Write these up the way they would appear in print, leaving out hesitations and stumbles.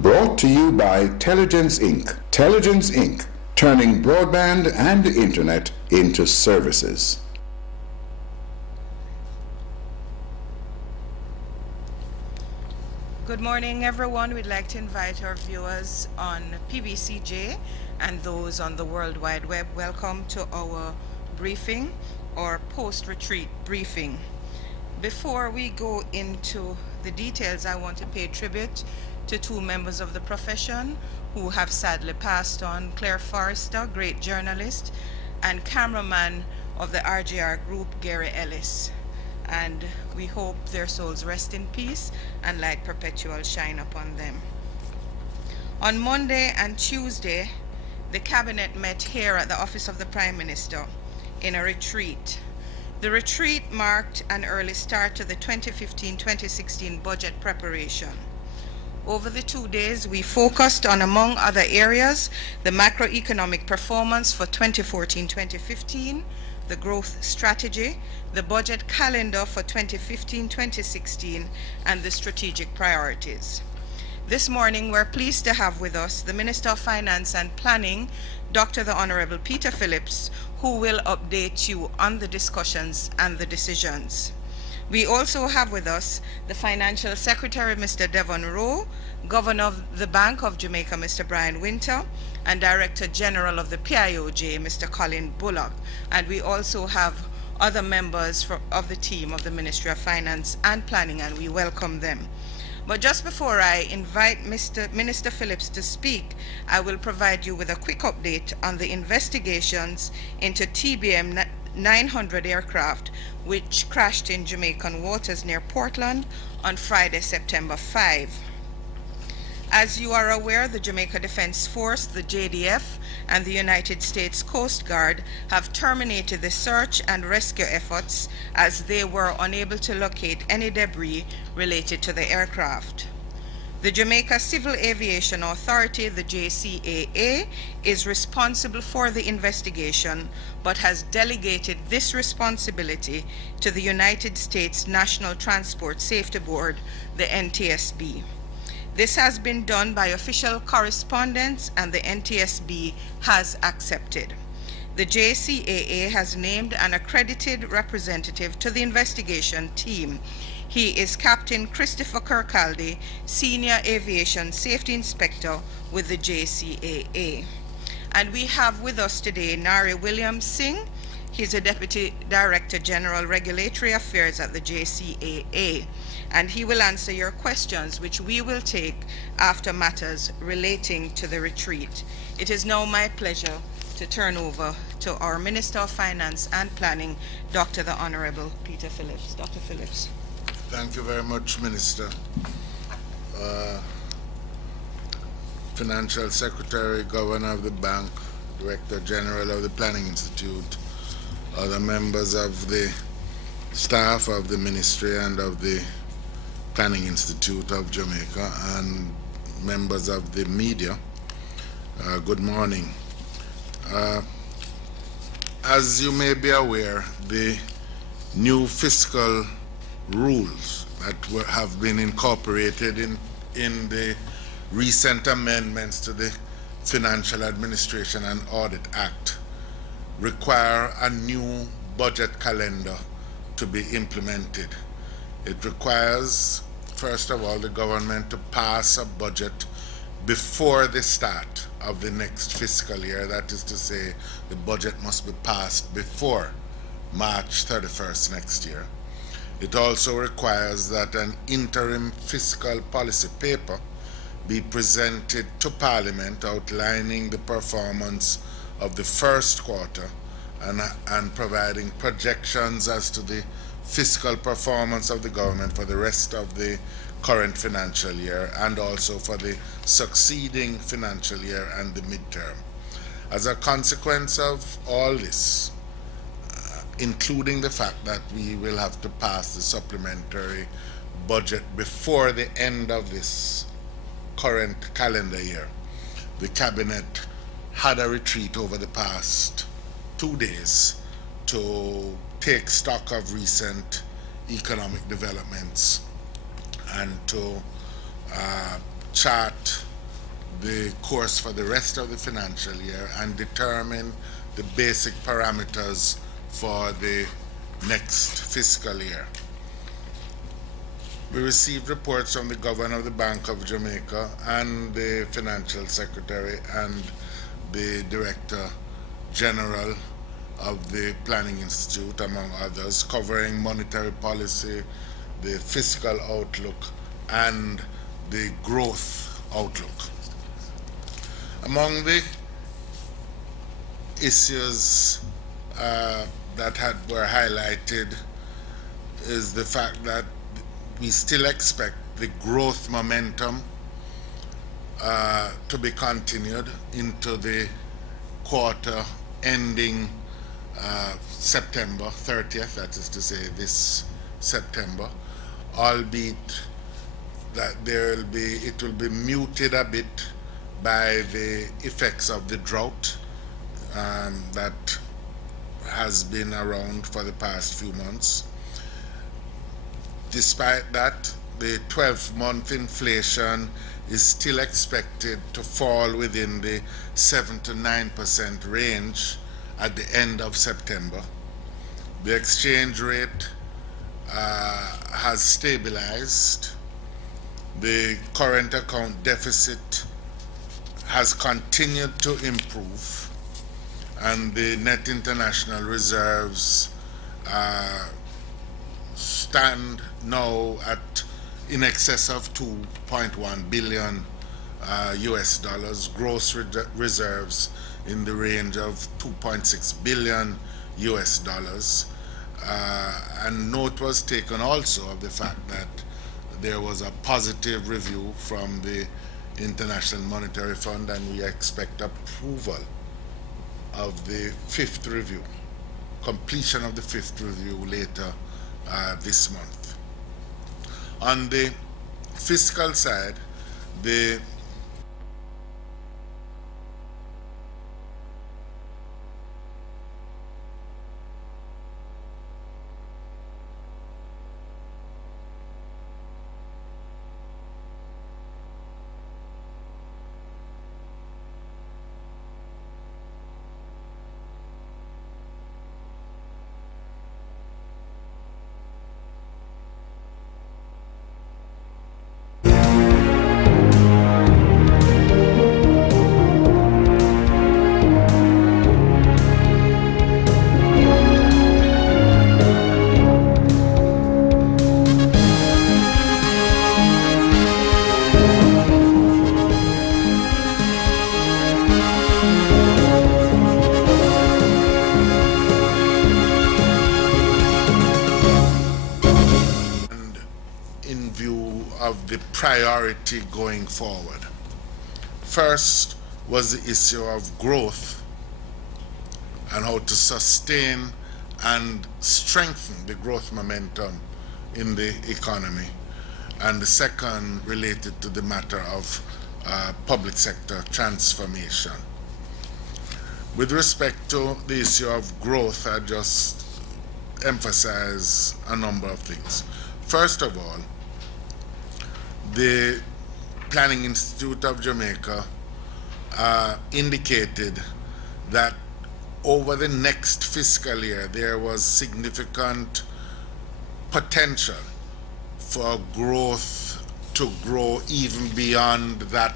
Brought to you by Telligence Inc. Telligence Inc., turning broadband and internet into services. Good morning, everyone. We'd like to invite our viewers on PBCJ and those on the World Wide Web. Welcome to our briefing or post-retreat briefing. Before we go into the details, I want to pay tribute to two members of the profession who have sadly passed on: Claire Forrester, great journalist, and cameraman of the RGR group, Gary Ellis. And we hope their souls rest in peace and light perpetual shine upon them. On Monday and Tuesday, the cabinet met here at the office of the Prime Minister in a retreat. The retreat marked an early start to the 2015-2016 budget preparation. Over the 2 days, we focused on, among other areas, the macroeconomic performance for 2014-2015, the growth strategy, the budget calendar for 2015-2016, and the strategic priorities. This morning, we're pleased to have with us the Minister of Finance and Planning, Dr. the Honorable Peter Phillips, who will update you on the discussions and the decisions. We also have with us the Financial Secretary, Mr. Devon Rowe, Governor of the Bank of Jamaica, Mr. Brian Winter, and Director General of the PIOJ, Mr. Colin Bullock. And we also have other members of the team of the Ministry of Finance and Planning, and we welcome them. But just before I invite Minister Phillips to speak, I will provide you with a quick update on the investigations into TBM 900 aircraft which crashed in Jamaican waters near Portland on Friday, September 5. As you are aware, the Jamaica Defense Force, the JDF, and the United States Coast Guard have terminated the search and rescue efforts as they were unable to locate any debris related to the aircraft. The Jamaica Civil Aviation Authority, the JCAA, is responsible for the investigation, but has delegated this responsibility to the United States National Transport Safety Board, the NTSB. This has been done by official correspondence, and the NTSB has accepted. The JCAA has named an accredited representative to the investigation team. He is Captain Christopher Kirkcaldy, Senior Aviation Safety Inspector with the JCAA. And we have with us today Nari Williams Singh. He's a Deputy Director General Regulatory Affairs at the JCAA. And he will answer your questions, which we will take after matters relating to the retreat. It is now my pleasure to turn over to our Minister of Finance and Planning, Dr. the Honorable Peter Phillips. Dr. Phillips. Thank you very much, Minister. Financial Secretary, Governor of the Bank, Director General of the Planning Institute, other members of the staff of the Ministry and of the Planning Institute of Jamaica, and members of the media, good morning. As you may be aware, the new fiscal rules that have been incorporated in the recent amendments to the Financial Administration and Audit Act require a new budget calendar to be implemented. It requires, first of all, the government to pass a budget before the start of the next fiscal year. That is to say, the budget must be passed before March 31st next year. It also requires that an interim fiscal policy paper be presented to Parliament outlining the performance of the first quarter and providing projections as to the fiscal performance of the government for the rest of the current financial year and also for the succeeding financial year and the midterm. As a consequence of all this, including the fact that we will have to pass the supplementary budget before the end of this current calendar year, the Cabinet had a retreat over the past 2 days to take stock of recent economic developments and to chart the course for the rest of the financial year and determine the basic parameters for the next fiscal year. We received reports from the Governor of the Bank of Jamaica and the Financial Secretary and the Director General of the Planning Institute, among others, covering monetary policy, the fiscal outlook, and the growth outlook. Among the issues that were highlighted is the fact that we still expect the growth momentum to be continued into the quarter ending September 30th, that is to say this September, albeit that it will be muted a bit by the effects of the drought that has been around for the past few months. Despite that, the 12-month inflation is still expected to fall within the 7 to 9% range at the end of September. The exchange rate has stabilized. The current account deficit has continued to improve, and the net international reserves stand now at in excess of 2.1 billion US dollars, gross reserves in the range of 2.6 billion US dollars. And note was taken also of the fact that there was a positive review from the International Monetary Fund, and we expect approval of the fifth review, completion of the fifth review later this month. On the fiscal side, the of the priority going forward. First was the issue of growth and how to sustain and strengthen the growth momentum in the economy. And the second related to the matter of public sector transformation. With respect to the issue of growth, I just emphasize a number of things. First of all, the Planning Institute of Jamaica indicated that over the next fiscal year there was significant potential for growth to grow even beyond that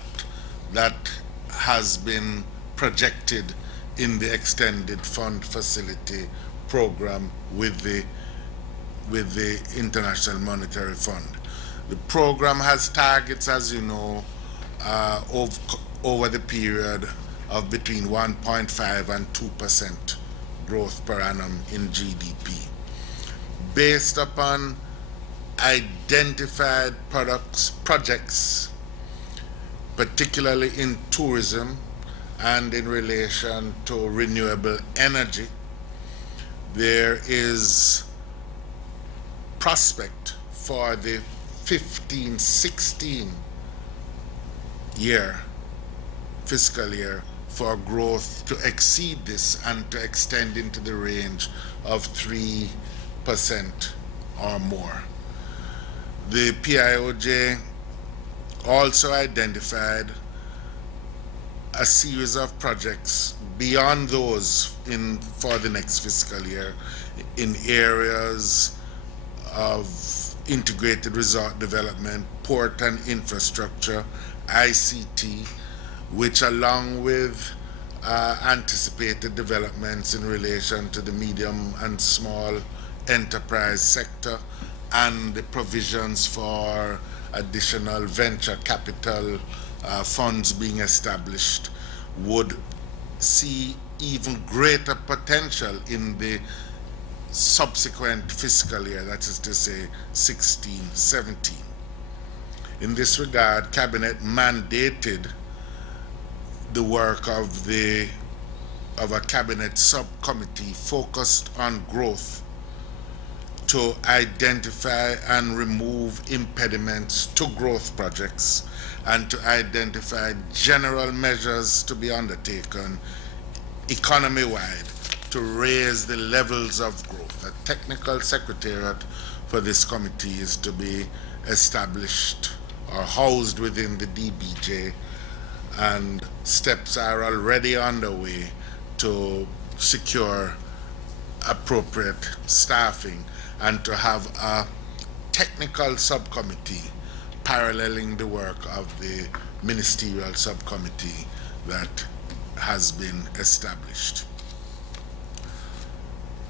has been projected in the extended fund facility program with the International Monetary Fund. The program has targets, as you know, over the period of between 1.5 and 2% growth per annum in GDP. Based upon identified projects, particularly in tourism and in relation to renewable energy, there is prospect for the 15-16 fiscal year for growth to exceed this and to extend into the range of 3% or more. The PIOJ also identified a series of projects beyond those for the next fiscal year in areas of integrated resort development, port and infrastructure, ICT, which along with anticipated developments in relation to the medium and small enterprise sector and the provisions for additional venture capital funds being established would see even greater potential in the subsequent fiscal year, that is to say 16-17. In this regard, Cabinet mandated the work of a Cabinet subcommittee focused on growth to identify and remove impediments to growth projects and to identify general measures to be undertaken economy-wide to raise the levels of growth. A technical secretariat for this committee is to be established or housed within the DBJ, and steps are already underway to secure appropriate staffing and to have a technical subcommittee paralleling the work of the ministerial subcommittee that has been established.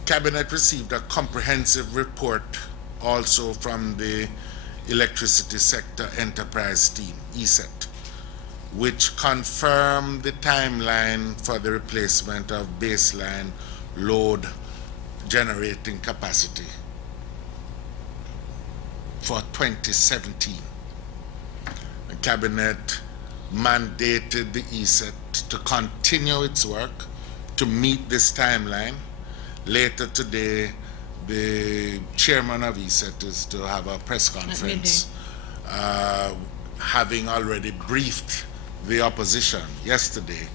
Cabinet received a comprehensive report also from the Electricity Sector Enterprise Team, ESET, which confirmed the timeline for the replacement of baseline load generating capacity for 2017. The Cabinet mandated the ESET to continue its work to meet this timeline. Later today, the chairman of ESET is to have a press conference, having already briefed the opposition yesterday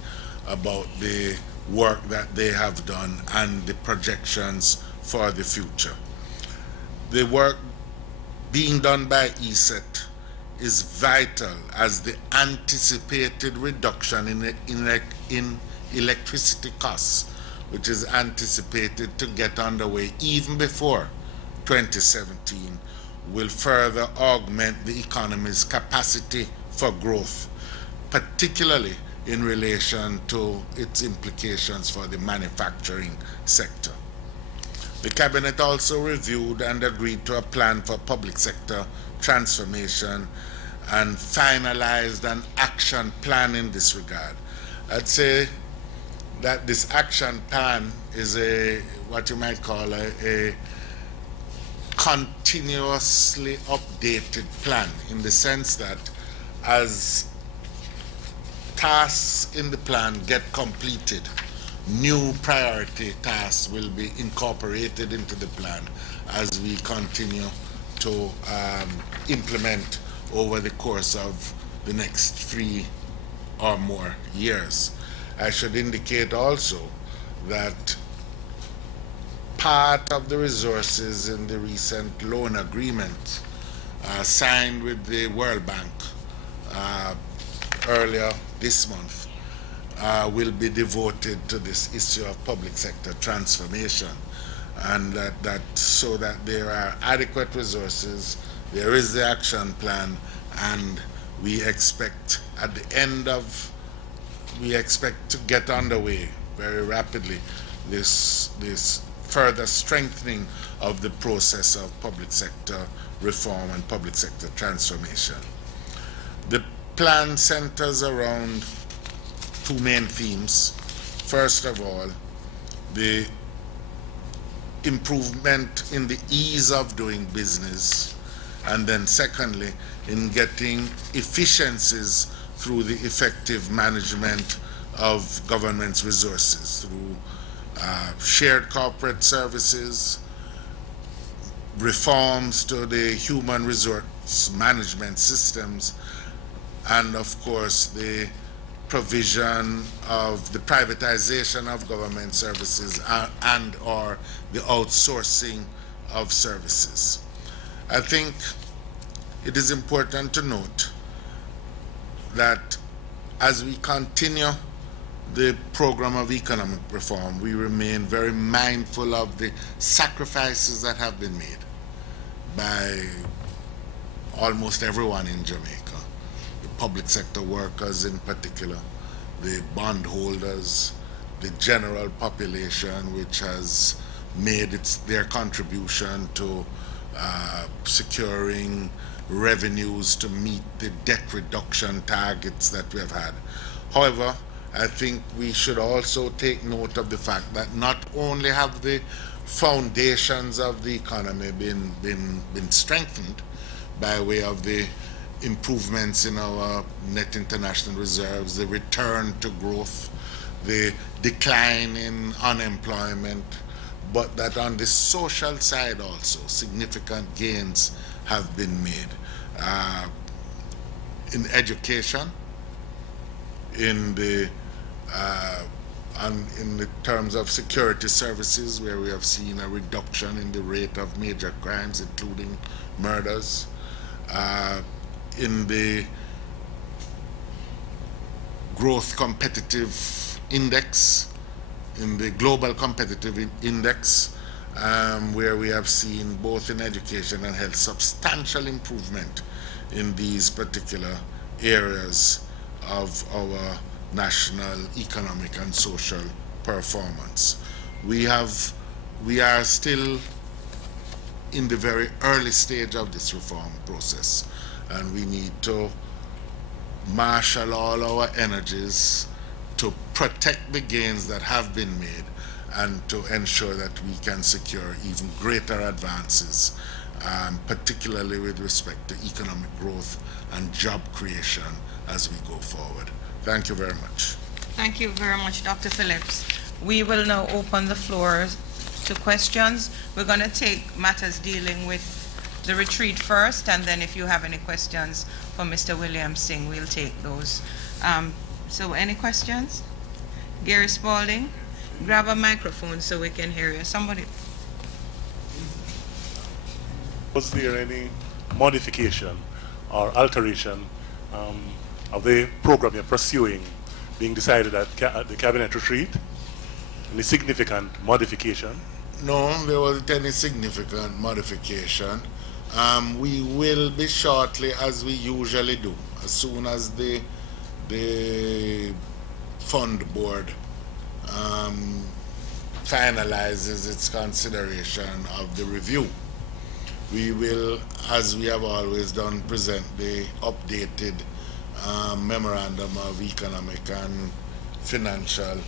about the work that they have done and the projections for the future. The work being done by ESET is vital as the anticipated reduction in electricity costs, which is anticipated to get underway even before 2017, will further augment the economy's capacity for growth, particularly in relation to its implications for the manufacturing sector. The Cabinet also reviewed and agreed to a plan for public sector transformation and finalized an action plan in this regard. I'd say that this action plan is what you might call a continuously updated plan, in the sense that as tasks in the plan get completed, new priority tasks will be incorporated into the plan as we continue to implement over the course of the next 3 or more years. I should indicate also that part of the resources in the recent loan agreement signed with the World Bank earlier this month will be devoted to this issue of public sector transformation, and that so that there are adequate resources, there is the action plan, and we expect to get underway very rapidly this further strengthening of the process of public sector reform and public sector transformation. The plan centers around 2 main themes. First of all, the improvement in the ease of doing business, and then secondly, in getting efficiencies through the effective management of government's resources, through shared corporate services, reforms to the human resource management systems, and of course the provision of the privatization of government services and or the outsourcing of services. I think it is important to note that as we continue the program of economic reform, we remain very mindful of the sacrifices that have been made by almost everyone in Jamaica, the public sector workers in particular, the bondholders, the general population, which has made their contribution to securing revenues to meet the debt reduction targets that we have had. However, I think we should also take note of the fact that not only have the foundations of the economy been strengthened by way of the improvements in our net international reserves, the return to growth, the decline in unemployment, but that on the social side also significant gains have been made in education, in the terms of security services, where we have seen a reduction in the rate of major crimes, including murders, in the growth competitive index, in the global competitive index, where we have seen both in education and health substantial improvement in these particular areas of our national economic and social performance. We are still in the very early stage of this reform process, and we need to marshal all our energies to protect the gains that have been made and to ensure that we can secure even greater advances, particularly with respect to economic growth and job creation as we go forward. Thank you very much. Thank you very much, Dr. Phillips. We will now open the floor to questions. We're going to take matters dealing with the retreat first, and then if you have any questions for Mr. William Singh, we'll take those. So any questions? Gary Spalding, grab a microphone so we can hear you. Somebody. Was there any modification or alteration of the program you're pursuing being decided at the cabinet retreat? Any significant modification? No, there wasn't any significant modification. We will be shortly, as we usually do, as soon as the fund board finalizes its consideration of the review. We will, as we have always done, present the updated memorandum of economic and financial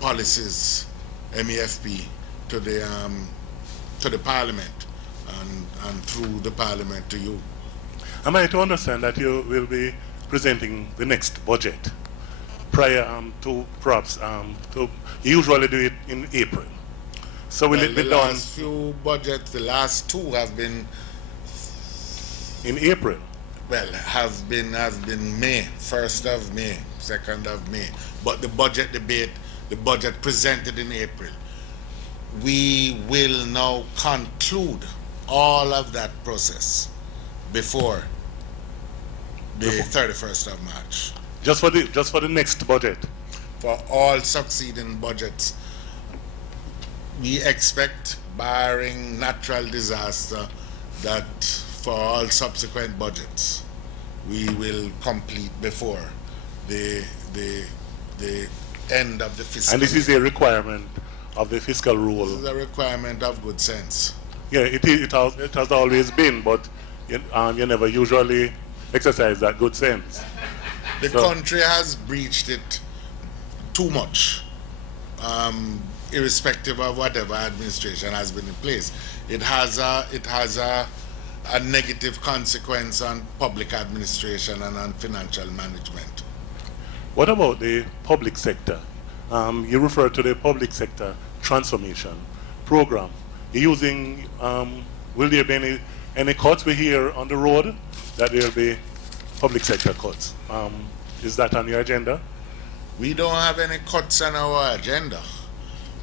policies, MEFP, to the Parliament and through the Parliament to you. Am I to understand that you will be presenting the next budget prior to perhaps you usually do it in April? So will it be done? The last few budgets, the last two have been in April. Well, have been May, 1st of May, 2nd of May. But the budget debate, the budget presented in April. We will now conclude all of that process before the 31st of March. Just for the next budget. For all succeeding budgets, we expect, barring natural disaster, that for all subsequent budgets, we will complete before the end of the fiscal And this is a requirement of the fiscal rule. This is a requirement of good sense. Yeah, it has always been, but you never usually exercise that good sense. The country has breached it too much, irrespective of whatever administration has been in place. It has a negative consequence on public administration and on financial management. What about the public sector? You refer to the public sector transformation program. You're using, will there be any cuts we hear on the road that there will be public sector cuts? Is that on your agenda? We don't have any cuts on our agenda.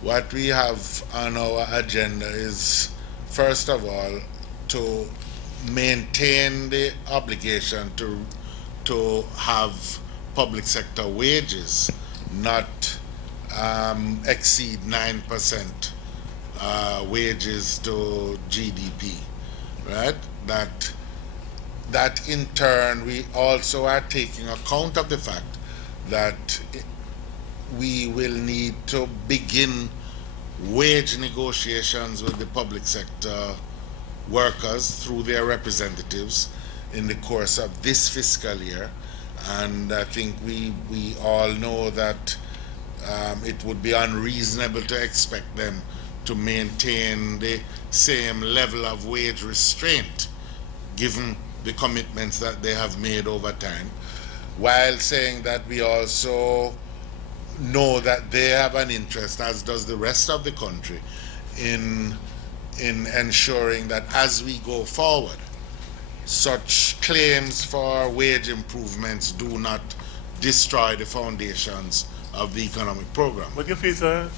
What we have on our agenda is, first of all, to maintain the obligation to to have public sector wages not exceed 9% wages to GDP, right? That in turn, we also are taking account of the fact that we will need to begin wage negotiations with the public sector workers through their representatives in the course of this fiscal year. And I think we all know that it would be unreasonable to expect them to maintain the same level of wage restraint given the commitments that they have made over time, while saying that we also know that they have an interest, as does the rest of the country, in ensuring that as we go forward, such claims for wage improvements do not destroy the foundations of the economic program. But you face a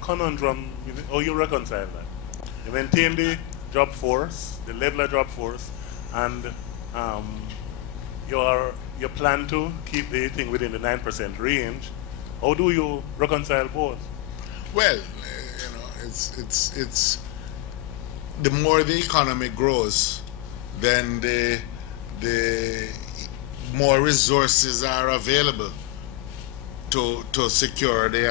conundrum, how you reconcile that? You maintain the job force, the level of job force, and your plan to keep the thing within the 9% range. How do you reconcile both? Well, it's the more the economy grows, then the more resources are available to secure the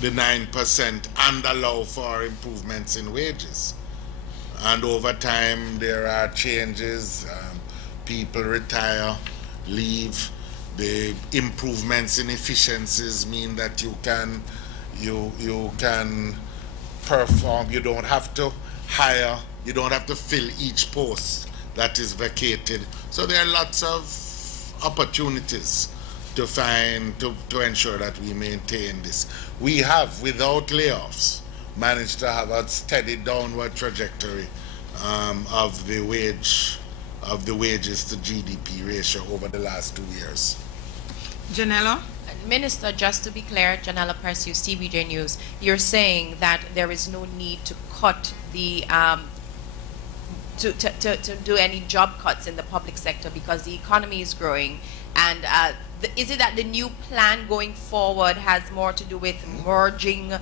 9% and allow for improvements in wages. And over time, there are changes. People retire, leave. The improvements in efficiencies mean that you can perform. You don't have to hire. You don't have to fill each post that is vacated. So there are lots of opportunities to ensure that we maintain this. We have, without layoffs, managed to have a steady downward trajectory of the wages to GDP ratio over the last 2 years. Janella? Minister, just to be clear, Janella Perseus, TVJ News, you're saying that there is no need to cut the to do any job cuts in the public sector because the economy is growing, and is it that the new plan going forward has more to do with merging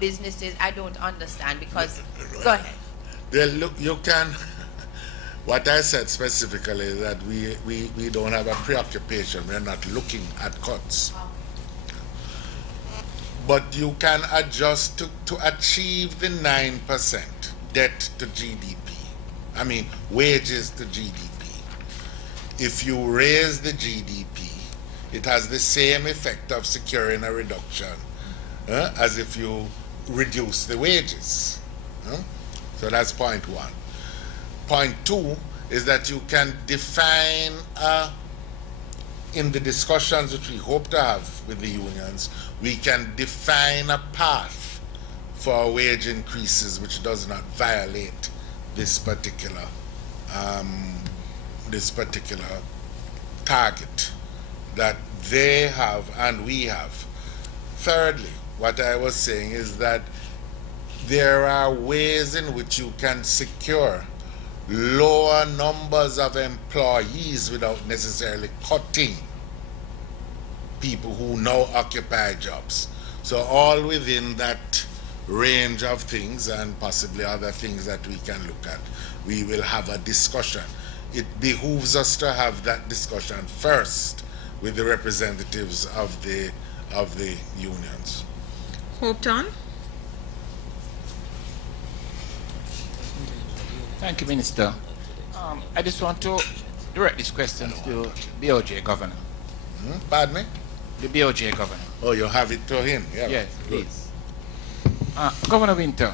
businesses? I don't understand, because go ahead. Look, you can. What I said specifically is that we don't have a preoccupation. We're not looking at cuts. But you can adjust to achieve the 9% debt to GDP. I mean, wages to GDP. If you raise the GDP, it has the same effect of securing a reduction as if you reduce the wages. So that's point one. Point two is that you can define, in the discussions which we hope to have with the unions, we can define a path for wage increases which does not violate this particular target that they have and we have. Thirdly, what I was saying is that there are ways in which you can secure lower numbers of employees without necessarily cutting people who now occupy jobs. So all within that range of things, and possibly other things that we can look at, we will have a discussion. It behooves us to have that discussion first with the representatives of the unions. Hopetown? Thank you, Minister. I just want to direct this question to BOJ Governor. Pardon me? The BOJ Governor. Oh, you have it to him? Yeah. Yes, Good. please. Governor Winter,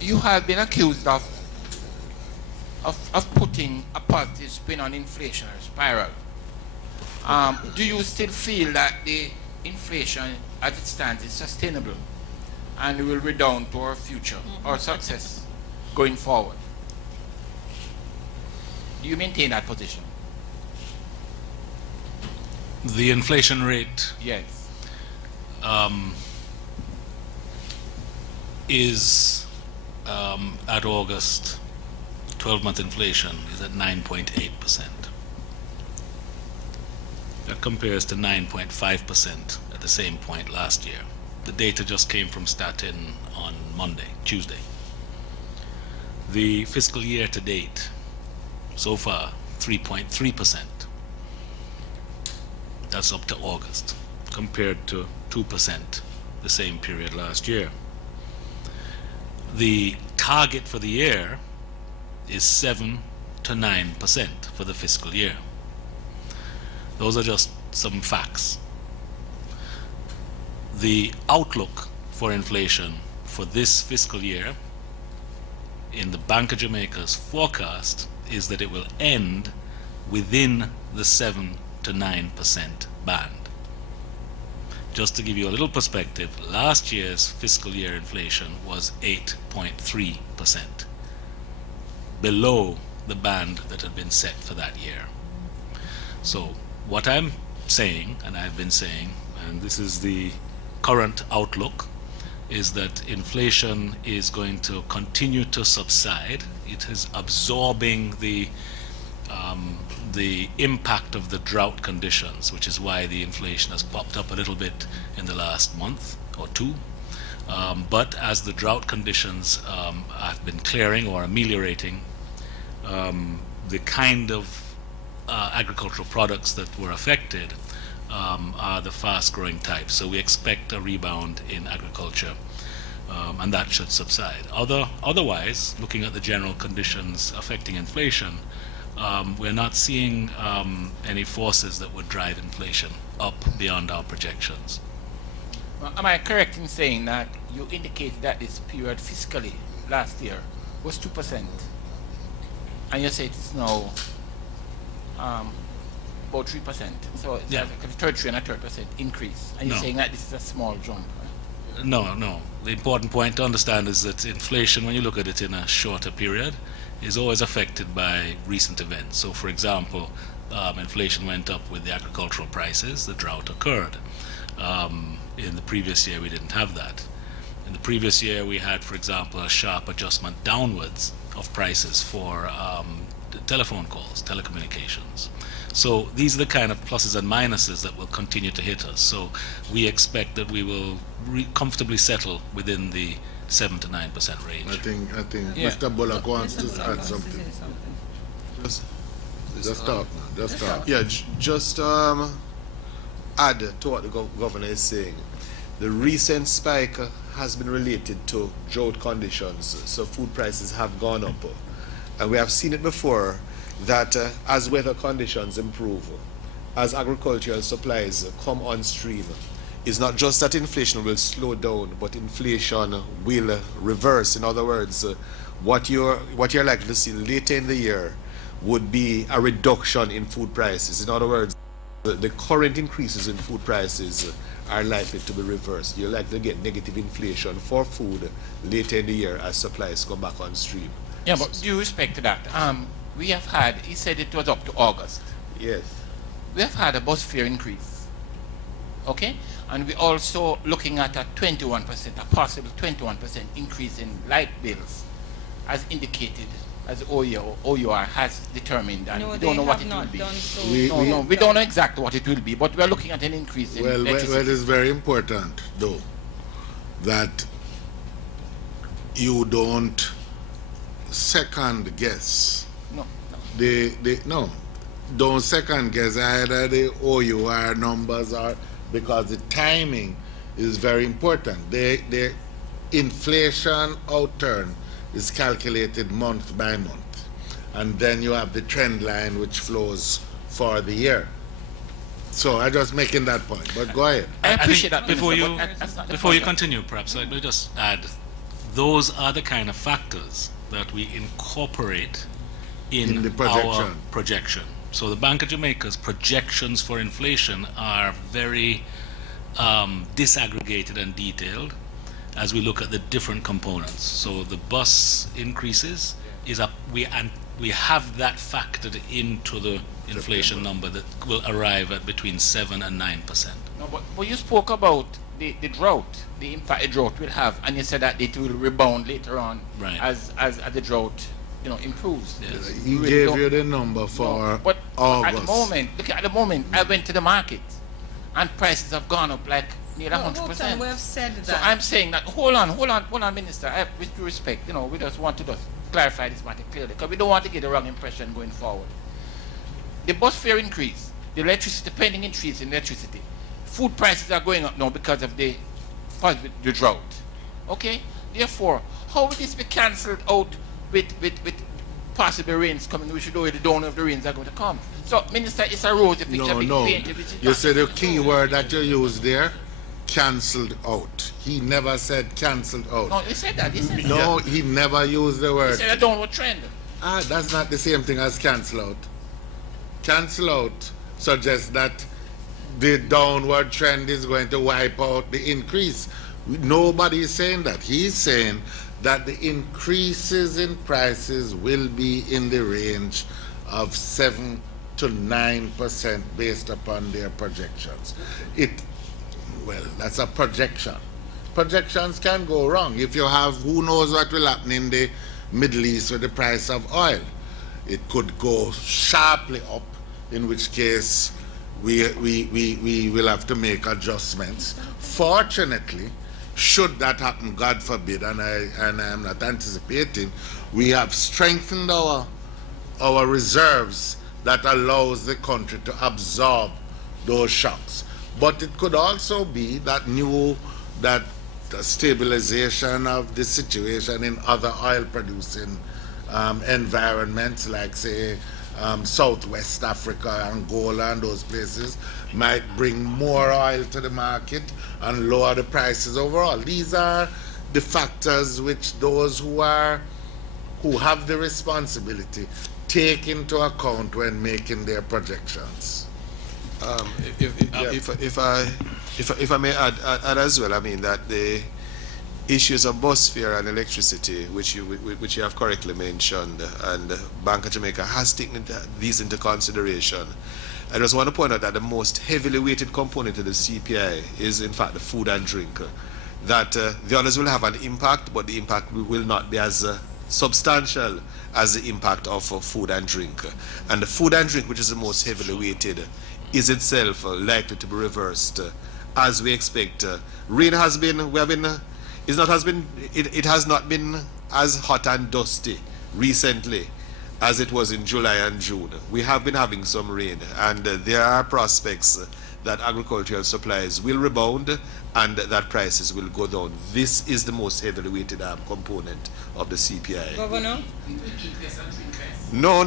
you have been accused of putting a positive spin on inflationary spiral. Do you still feel that the inflation as it stands is sustainable and will redound to our future or success going forward? Do you maintain that position? The inflation rate Yes. is at August 12-month inflation is at 9.8%. That compares to 9.5% at the same point last year. The data just came from Statin on Tuesday. The fiscal year to date, so far, 3.3%. That's up to August, compared to 2% the same period last year. The target for the year is 7 to 9% for the fiscal year. Those are just some facts. The outlook for inflation for this fiscal year in the Bank of Jamaica's forecast is that it will end within the 7 to 9% band. Just to give you a little perspective, last year's fiscal year inflation was 8.3%, below the band that had been set for that year. So what I'm saying, and I've been saying, and this is the current outlook, is that inflation is going to continue to subside. It is absorbing the impact of the drought conditions, which is why the inflation has popped up a little bit in the last month or two. But as the drought conditions have been clearing or ameliorating, the kind of agricultural products that were affected are the fast-growing types. So we expect a rebound in agriculture, and that should subside. Otherwise, looking at the general conditions affecting inflation, we're not seeing any forces that would drive inflation up beyond our projections. Well, am I correct in saying that you indicated that this period fiscally last year was 2%, and you say it's now about 3%? So it's Yeah. like a third and a 3% increase, and you're No. saying that this is a small jump. No. The important point to understand is that inflation, when you look at it in a shorter period, is always affected by recent events. So, for example, inflation went up with the agricultural prices, the drought occurred. In the previous year, we didn't have that. In the previous year, we had, for example, a sharp adjustment downwards of prices for telephone calls, telecommunications. So these are the kind of pluses and minuses that will continue to hit us. So we expect that we will comfortably settle within the 7 to 9% range. I think Yeah. Mr. Bullock wants to add something. Just talk, man. Just talk. Yeah, just add to what the governor is saying. The recent spike has been related to drought conditions, so food prices have gone up. And we have seen it before that as weather conditions improve, as agricultural supplies come on stream, it's not just that inflation will slow down, but inflation will reverse. In other words, what you're likely to see later in the year would be a reduction in food prices. In other words, the current increases in food prices are likely to be reversed. You're likely to get negative inflation for food later in the year as supplies come back on stream. Yeah, but due respect to that, we have had, he said it was up to August. Yes. We have had a bus fare increase, okay? And we're also looking at a 21%, a possible 21% increase in light bills, as indicated, as OUR has determined, and we don't know what it will be. We don't know exactly what it will be, but we're looking at an increase in Well, electricity. it is very important, though, that you don't second guess. No. Don't second guess either the OUR numbers or, because the timing is very important. The inflation outturn is calculated month by month, and then you have the trend line which flows for the year. So I'm just making that point, but go ahead. I appreciate think that, before Minister, you but that's not the before you point. continue, perhaps let me just add, those are the kind of factors that we incorporate in the projection. our projection. So the Bank of Jamaica's projections for inflation are very disaggregated and detailed as we look at the different components. So the bus increases is up. We have that factored into the inflation number that will arrive at between 7 and 9%. No, but you spoke about the drought, the impact the drought will have, and you said that it will rebound later on Right. as the drought improves. Yes. He We gave don't- you the number for No, but August. at the moment, I went to the market, and prices have gone up like nearly 100%. We have said that. So I'm saying that, hold on, Minister. With due respect, we just want to just clarify this matter clearly, because we don't want to get the wrong impression going forward. The bus fare increase, the electricity, pending increase in electricity, food prices are going up now because of the drought. Okay? Therefore, how will this be cancelled out with possible rains coming? We should already don't know if the rains are going to come. So, Minister, it's a rosy picture being painted. which is You not said the true. key word that you used there, cancelled out. He never said cancelled out. No, he said that. He said No, he never used the He word. said a downward trend. That's not the same thing as cancel out. Cancel out suggests that the downward trend is going to wipe out the increase. Nobody is saying that. He's saying that the increases in prices will be in the range of 7 to 9% based upon their projections. Well, that's a projection. Projections can go wrong. If you have, who knows what will happen in the Middle East with the price of oil. It could go sharply up, in which case we will have to make adjustments. Fortunately, should that happen, God forbid, and I am not anticipating, we have strengthened our reserves that allows the country to absorb those shocks. But it could also be that the stabilization of the situation in other oil-producing environments, like say Southwest Africa, Angola, and those places, might bring more oil to the market and lower the prices overall. These are the factors which those who have the responsibility take into account when making their projections. If I may add as well, I mean that the issues of bus fare and electricity, which you have correctly mentioned, and Bank of Jamaica has taken these into consideration. I just want to point out that the most heavily weighted component of the CPI is in fact the food and drink. That the others will have an impact, but the impact will not be as substantial as the impact of food and drink. And the food and drink, which is the most heavily weighted, is itself likely to be reversed as we expect. Rain has been, it has not been as hot and dusty recently as it was in July and June. We have been having some rain, and there are prospects that agricultural supplies will rebound and that prices will go down. This is the most heavily weighted component of the CPI. Governor? No,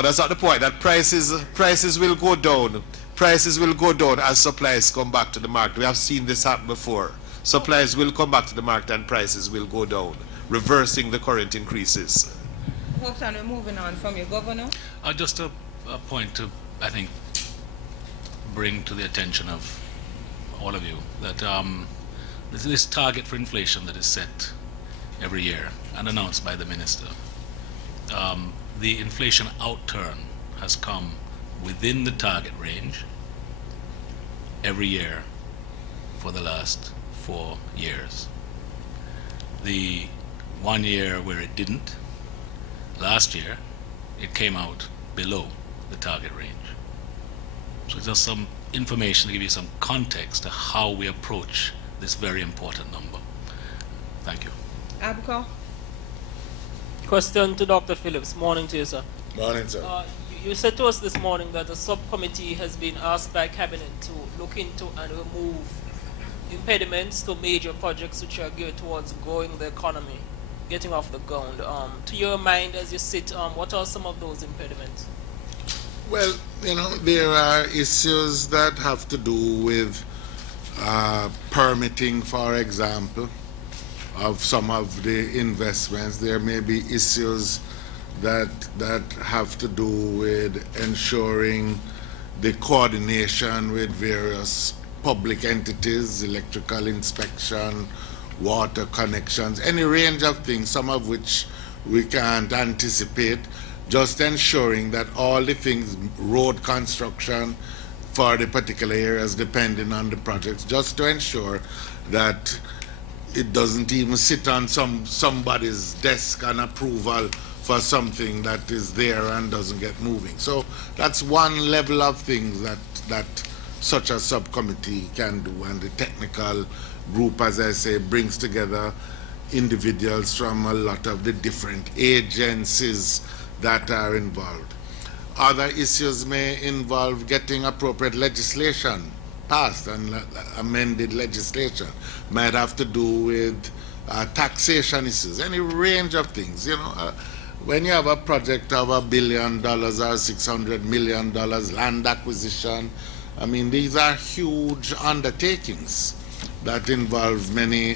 that's not the point. That prices will go down. Prices will go down as supplies come back to the market. We have seen this happen before. Supplies will come back to the market and prices will go down, reversing the current increases. We're moving on from you, Governor. Just a point to, I think, bring to the attention of all of you that this target for inflation that is set every year and announced by the minister, the inflation outturn has come within the target range every year for the last 4 years. The 1 year where it didn't, last year, it came out below the target range. So just some information to give you some context to how we approach this very important number. Thank you. Abuka? Question to Dr. Phillips. Morning to you, sir. Morning, sir. You said to us this morning that a subcommittee has been asked by Cabinet to look into and remove impediments to major projects which are geared towards growing the economy, getting off the ground. To your mind, as you sit, what are some of those impediments? Well, there are issues that have to do with permitting, for example, of some of the investments. There may be issues that have to do with ensuring the coordination with various public entities, electrical inspection, water connections, any range of things, some of which we can't anticipate, just ensuring that all the things, road construction for the particular areas depending on the projects, just to ensure that it doesn't even sit on somebody's desk on approval for something that is there and doesn't get moving. So that's one level of things that such a subcommittee can do, and the technical group, as I say, brings together individuals from a lot of the different agencies that are involved. Other issues may involve getting appropriate legislation passed and amended legislation. Might have to do with taxation issues, any range of things. You know, when you have a project of $1 billion or $600 million land acquisition, I mean, these are huge undertakings that involve many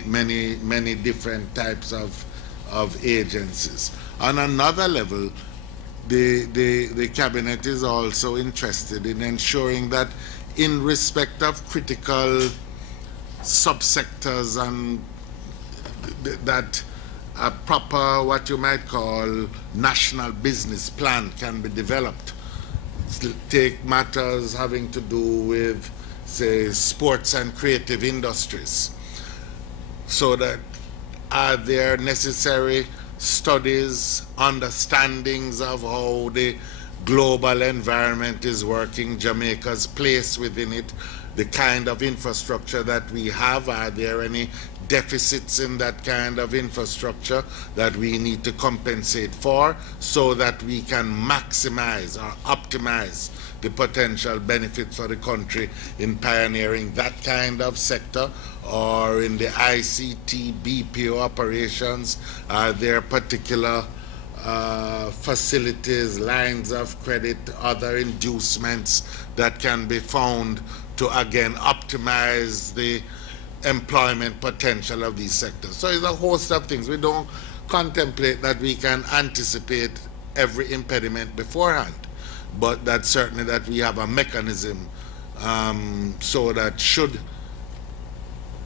different types of agencies. On another level, the cabinet is also interested in ensuring that in respect of critical subsectors and that a proper, what you might call, national business plan can be developed. Take matters having to do with, say, sports and creative industries, so that are there necessary studies, understandings of how the global environment is working, Jamaica's place within it, the kind of infrastructure that we have, are there any deficits in that kind of infrastructure that we need to compensate for, so that we can maximize or optimize the potential benefits for the country in pioneering that kind of sector, or in the ICT BPO operations, are there particular facilities, lines of credit, other inducements that can be found to again optimize the employment potential of these sectors. So it's a host of things. We don't contemplate that we can anticipate every impediment beforehand, but that certainly that we have a mechanism so that should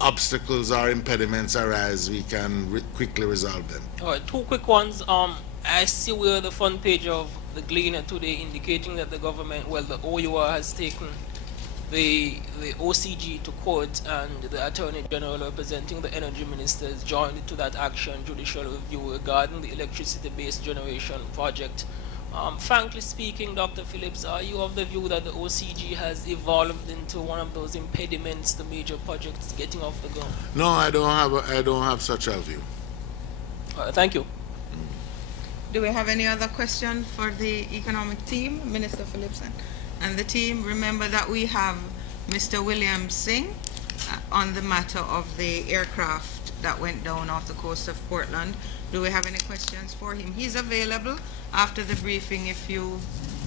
obstacles or impediments arise, we can quickly resolve them. All right, two quick ones. I see we're the front page of the Gleaner today indicating that the government, well, the OUR has taken the OCG to court, and the Attorney General representing the Energy Minister has joined to that action judicial review regarding the electricity-based generation project. Frankly speaking, Dr. Phillips, are you of the view that the OCG has evolved into one of those impediments to major projects getting off the ground? No, I don't have such a view. Thank you. Do we have any other question for the economic team, Minister Phillips and the team? Remember that we have Mr. William Singh on the matter of the aircraft that went down off the coast of Portland. Do we have any questions for him? He's available after the briefing if you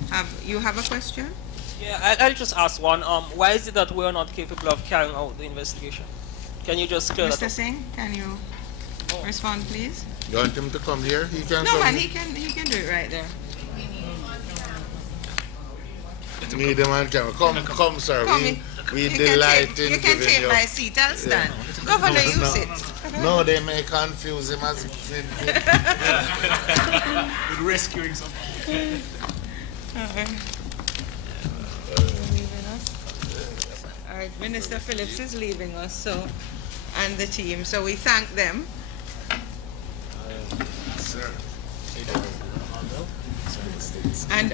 have a question. Yeah, I'll just ask one. Why is it that we're not capable of carrying out the investigation? Can you just clear that up? Mr. Singh, can you respond, please? You want him to come here? He can No, come man, here. he can do it right there. Need him on camera. Come, sir. Come, We you can delight take, in you can giving take you. my seat. I'll stand. Governor, you sit. No, they may confuse him as With rescuing someone. All right, Minister Phillips is leaving us, so, and the team. So we thank them. Sir.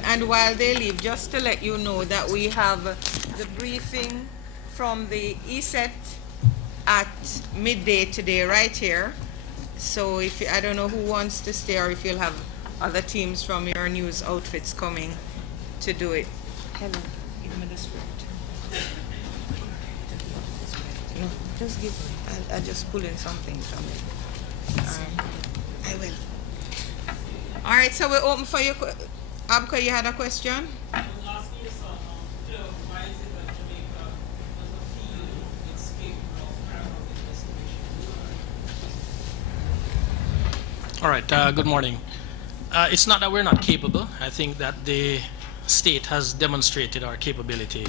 And while they leave, just to let you know that we have the briefing from the ESET at midday today, right here. So if I don't know who wants to stay, or if you'll have other teams from your news outfits coming to do it. Helen, give me the script. No, just give me. I'll just pull in something from it. I will. All right, so we're open for your. Abka, you had a question? I was asking you, why is it that Jamaica doesn't feel it's capable of carrying out the investigation? All right, good morning. It's not that we're not capable. I think that the state has demonstrated our capability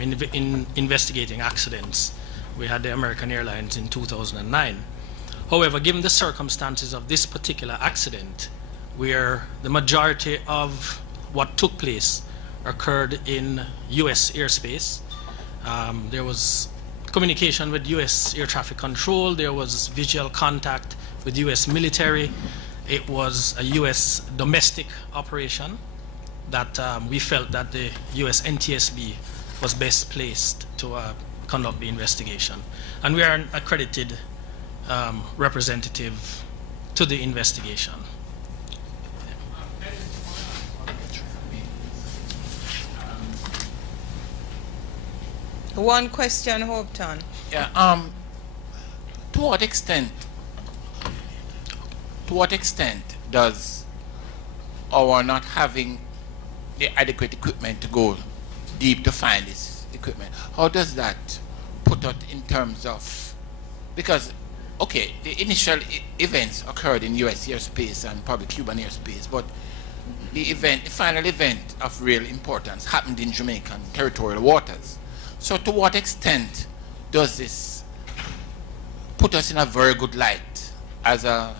in investigating accidents. We had the American Airlines in 2009. However, given the circumstances of this particular accident, where the majority of what took place occurred in U.S. airspace, there was communication with U.S. air traffic control, there was visual contact with U.S. military, It was a U.S. domestic operation that we felt that the U.S. NTSB was best placed to conduct the investigation. And we are an accredited representative to the investigation. One question, Hopetoun. Yeah. To what extent does our not having the adequate equipment to go deep to find this equipment, how does that put us in terms of, because, okay, the initial events occurred in US airspace and probably Cuban airspace, but the final event of real importance happened in Jamaican territorial waters. So to what extent does this put us in a very good light as a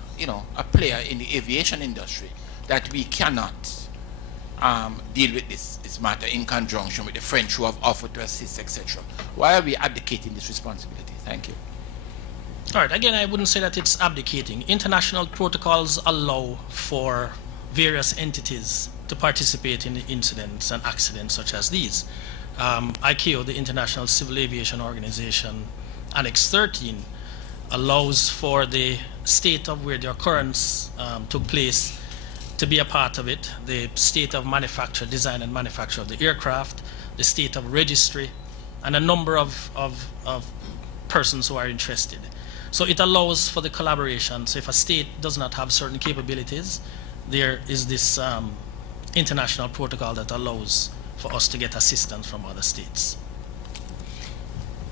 player in the aviation industry, that we cannot deal with this matter in conjunction with the French who have offered to assist, etc.? Why are we abdicating this responsibility? Thank you. All right, again, I wouldn't say that it's abdicating. International protocols allow for various entities to participate in the incidents and accidents such as these. ICAO, the International Civil Aviation Organization, Annex 13, allows for the state of where the occurrence took place to be a part of it, the state of manufacture, design and manufacture of the aircraft, the state of registry, and a number of persons who are interested. So it allows for the collaboration. So if a state does not have certain capabilities, there is this international protocol that allows for us to get assistance from other states.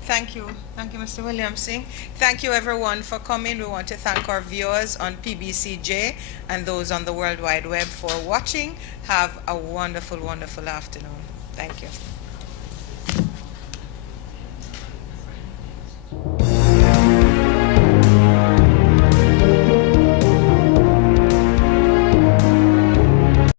Thank you. Thank you, Mr. Williamson. Thank you, everyone, for coming. We want to thank our viewers on PBCJ and those on the World Wide Web for watching. Have a wonderful, wonderful afternoon. Thank you.